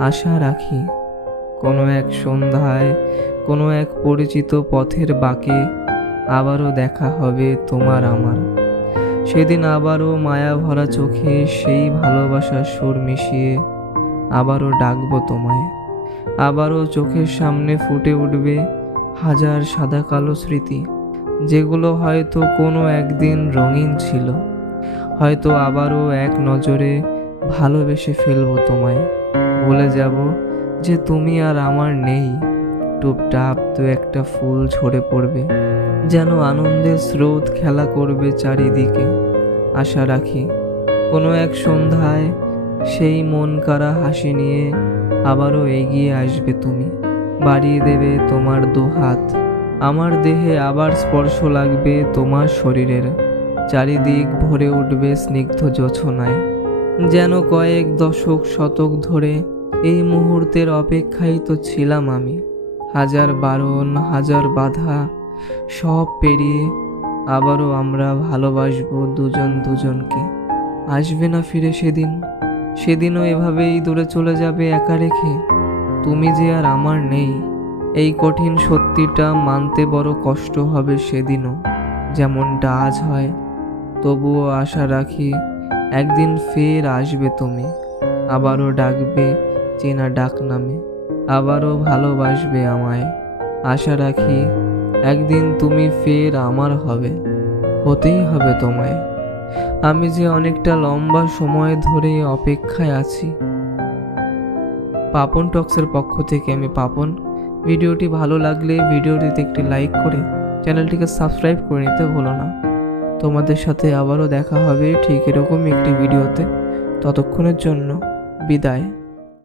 আশা রাখি। কোনো এক সন্ধ্যায়, কোনো এক পরিচিত পথের বাঁকে আবারও দেখা হবে তোমার আমার। সেদিন আবারও মায়া ভরা চোখে সেই ভালোবাসার সুর মিশিয়ে আবারও ডাকবো তোমায়। আবারও চোখের সামনে ফুটে উঠবে হাজার সাদা কালো স্মৃতি, যেগুলো হয়তো কোনো একদিন রঙিন ছিল। হয়তো আবারও এক নজরে ভালোবেসে ফেলব তোমায়। বলে যাব যে তুমি আর আমার নেই। টুপটাপ দু একটা ফুল ঝরে পড়বে, যেন আনন্দের স্রোত খেলা করবে চারিদিকে। আশা রাখি, কোনো এক সন্ধ্যায় সেই মন কারা হাসি নিয়ে আবারও এগিয়ে আসবে তুমি। বাড়িয়ে দেবে তোমার দু হাত। আমার দেহে আবার স্পর্শ লাগবে তোমার শরীরের। চারিদিক ভরে উঠবে স্নিগ্ধ জোছনায়। যেন কয়েক দশক, শতক ধরে এই মুহূর্তের অপেক্ষায় তো ছিলাম আমি। হাজার বারণ, হাজার বাধা, সব পেরিয়ে আবারও আমরা ভালোবাসবো দুজন দুজনকে। আসবে না ফিরে সেদিন? সেদিনও এভাবেই দূরে চলে যাবে একা রেখে? তুমি যে আর আমার নেই, এই কঠিন সত্যিটা মানতে বড় কষ্ট হবে সেদিনও। যেমনটা আজ হয়, তবুও আশা রাখি একদিন ফের আসবে তুমি, আবারও ডাকবে চেনা ডাক নামে আবারও ভালোবাসবে আমায়। আশা রাখি একদিন তুমি ফের আমার হবে, হতেই হবে তোমায়। আমি যে অনেকটা লম্বা সময় ধরে অপেক্ষায় আছি। পাপন টক্সের পক্ষ থেকে আমি পাপন। ভিডিওটি ভালো লাগলে ভিডিওটিতে একটি লাইক করে চ্যানেলটিকে সাবস্ক্রাইব করে নিতে ভুলো না। তোমাদের সাথে আবারও দেখা হবে ঠিক এরকমই একটি ভিডিওতে। ততক্ষণের জন্য বিদায়।